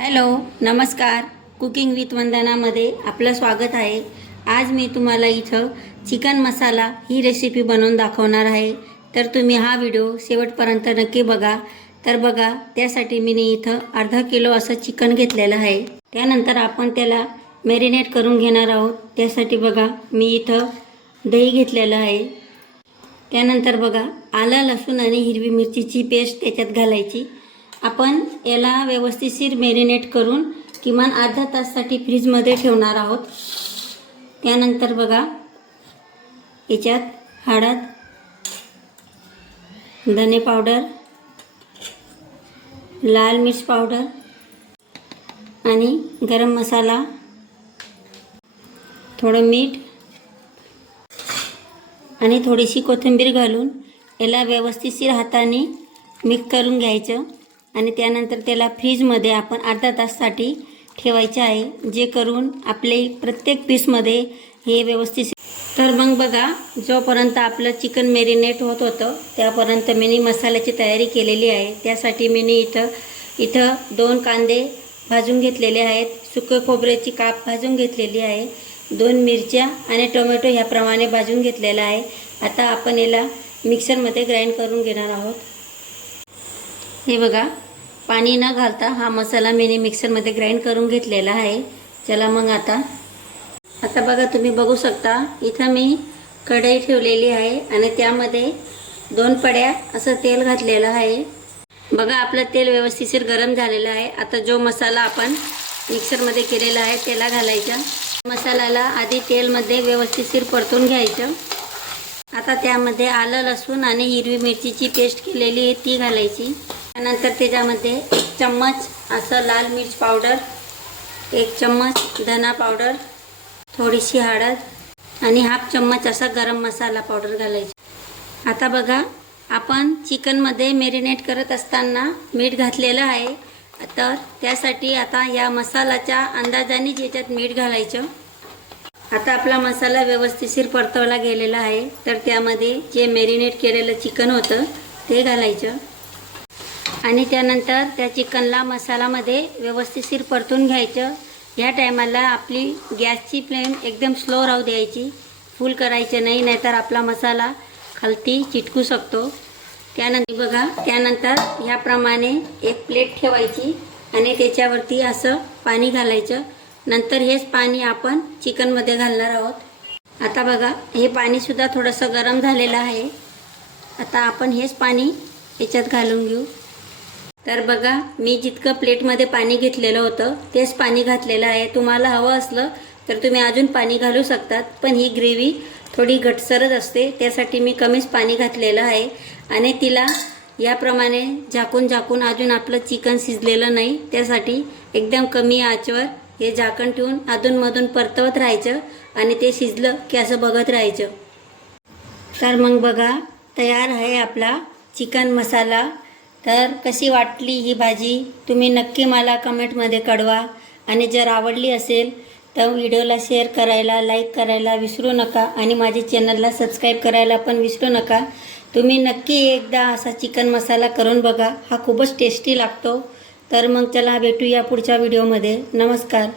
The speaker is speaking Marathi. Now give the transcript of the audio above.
हॅलो नमस्कार. कुकिंग विथ वंदनामध्ये आपलं स्वागत आहे. आज मी तुम्हाला इथं चिकन मसाला ही रेसिपी बनवून दाखवणार आहे. तर तुम्ही हा व्हिडिओ शेवटपर्यंत नक्की बघा. तर बघा त्यासाठी मी इथं अर्धा किलो असं चिकन घेतलेलं आहे. त्यानंतर आपण त्याला मॅरिनेट करून घेणार आहोत. त्यासाठी बघा मी इथं दही घेतलेलं आहे. त्यानंतर बघा आलं लसूण आणि हिरवी मिरचीची पेस्ट त्याच्यात घालायची. आपण याला व्यवस्थितशीर मॅरिनेट करून किमान अर्धा ताससाठी फ्रीजमध्ये ठेवणार आहोत. त्यानंतर बघा याच्यात हळद धने पावडर लाल मिर्च पावडर आणि गरम मसाला थोडं मीठ आणि थोडीशी कोथिंबीर घालून याला व्यवस्थितशीर हाताने मिक्स करून घ्यायचं. आणि त्यानंतर त्याला फ्रीजमध्ये आपण अर्धा ताससाठी ठेवायचे आहे जे करून आपले प्रत्येक पीसमध्ये हे व्यवस्थित तर मग बघा जोपर्यंत आपलं चिकन मेरिनेट होत होतं त्यापर्यंत मी मसाल्याची तयारी केलेली आहे. त्यासाठी मी इथं इथं दोन कांदे भाजून घेतलेले आहेत. सुकं खोबऱ्याची काप भाजून घेतलेली आहे. दोन मिरच्या आणि टोमॅटो ह्याप्रमाणे भाजून घेतलेला आहे. आता आपण याला मिक्सरमध्ये ग्राइंड करून घेणार आहोत. हे बघा पाणी न घालता हा मसाला मी मिक्सरमध्ये ग्राइंड करून घेतलेला आहे. चला मग आता. आता बघा तुम्ही बघू शकता इथं मी कढई ठेवलेली आहे आणि त्यामध्ये दोन पड्या असं तेल घातलेलं आहे. बघा आपलं तेल व्यवस्थितशीर गरम झालेलं आहे. आता जो मसाला आपण मिक्सरमध्ये केलेला आहे त्याला घालायचा. मसाल्याला आधी तेलमध्ये व्यवस्थितशीर परतून घ्यायचं. आता त्यामध्ये आलं लसूण आणि हिरवी मिरचीची पेस्ट केलेली आहे ती घालायची. त्यानंतर त्याच्यामध्ये चम्मच असं लाल मिर्च पावडर एक चम्मच धना पावडर थोडीशी हळद आणि हाफ चम्मच असा गरम मसाला पावडर घालायची. आता बघा आपण चिकनमध्ये मेरिनेट करत असताना मीठ घातलेलं आहे. तर त्यासाठी आता या मसाल्याच्या अंदाजाने याच्यात मीठ घालायचं. आता आपला मसाला व्यवस्थितशीर परतवला गेलेला आहे. तर त्यामध्ये जे मेरिनेट केलेलं चिकन होतं ते घालायचं. आणि त्यानंतर त्या चिकनला मसालामध्ये व्यवस्थितशीर परतून घ्यायचं. ह्या टायमाला आपली गॅसची फ्लेम एकदम स्लो राहू द्यायची. फुल करायचं नाही नाहीतर आपला मसाला खालती चिटकू शकतो. त्यानंतर बघा त्यानंतर ह्याप्रमाणे एक प्लेट ठेवायची आणि त्याच्यावरती असं पाणी घालायचं. नंतर हेच पाणी आपण चिकनमध्ये घालणार आहोत. आता बघा हे पाणीसुद्धा थोडंसं गरम झालेलं आहे. आता आपण हेच पाणी याच्यात घालून घेऊ. तर बघा मी जितकं प्लेटमध्ये पाणी घेतलेलं होतं तेच पाणी घातलेलं आहे. तुम्हाला हवं असलं तर तुम्ही अजून पाणी घालू शकतात पण ही ग्रेव्ही थोडी घटसरच असते त्यासाठी मी कमीच पाणी घातलेलं आहे. आणि तिला याप्रमाणे झाकून झाकून अजून आपलं चिकन शिजलेलं नाही त्यासाठी एकदम कमी आचवर हे झाकण ठेवून अधूनमधून परतवत राहायचं आणि ते शिजलं की असं बघत राहायचं. तर मग बघा तयार आहे आपला चिकन मसाला. तर कशी वाटली ही भाजी? तुम्ही नक्की मला कमेंटमध्ये कळवा. आणि जर आवडली असेल तर व्हिडिओला शेअर करायला लाईक करायला विसरू नका. आणि माझ्या चॅनलला सबस्क्राईब करायला पण विसरू नका. तुम्ही नक्की एकदा असा चिकन मसाला करून बघा. हा खूपच टेस्टी लागतो. तर मग चला भेटूया पुढच्या व्हिडिओमध्ये. नमस्कार.